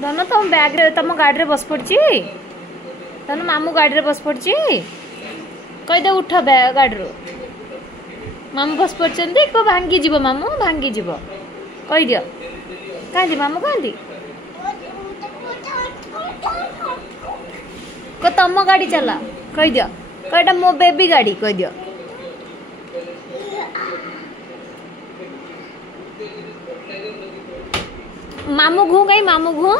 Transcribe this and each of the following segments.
धन तुम बैग रे तुम गाड़ी रे बस पड़ी धन मामू गाड़ी रे बस पड़ी कहीदे उठ बैग गाड़ी रू मामू बस पड़ी को भांगी जीव मामू भांगी जीव कहीदि कहीं मामू कहीं को तुम गाड़ी चला कहीदि कहीटा मो बेबी गाड़ी कहीदि मामू घू कहीं मामू घू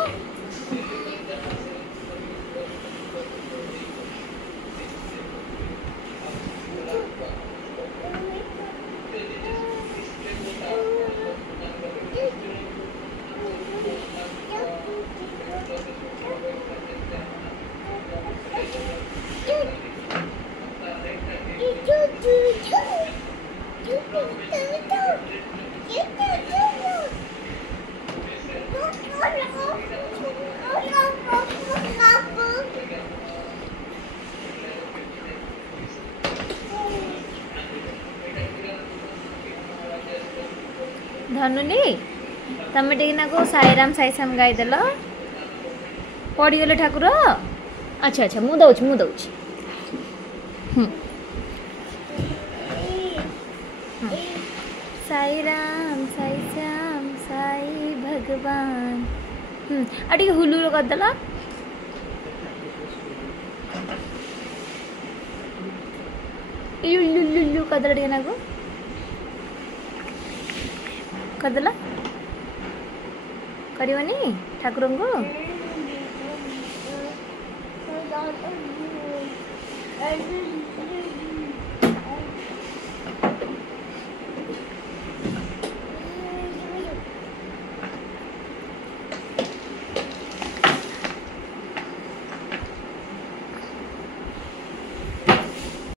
धनुनी तमें टिके को साईराम साईसाम गाईदेल पड़गले ठाकुर अच्छा अच्छा मु दौच साईराम साईश्याम साई भगवान आटे हुलुर करदेल लुल्लु करदेल टिके ना करदेला करनी ठाकुर को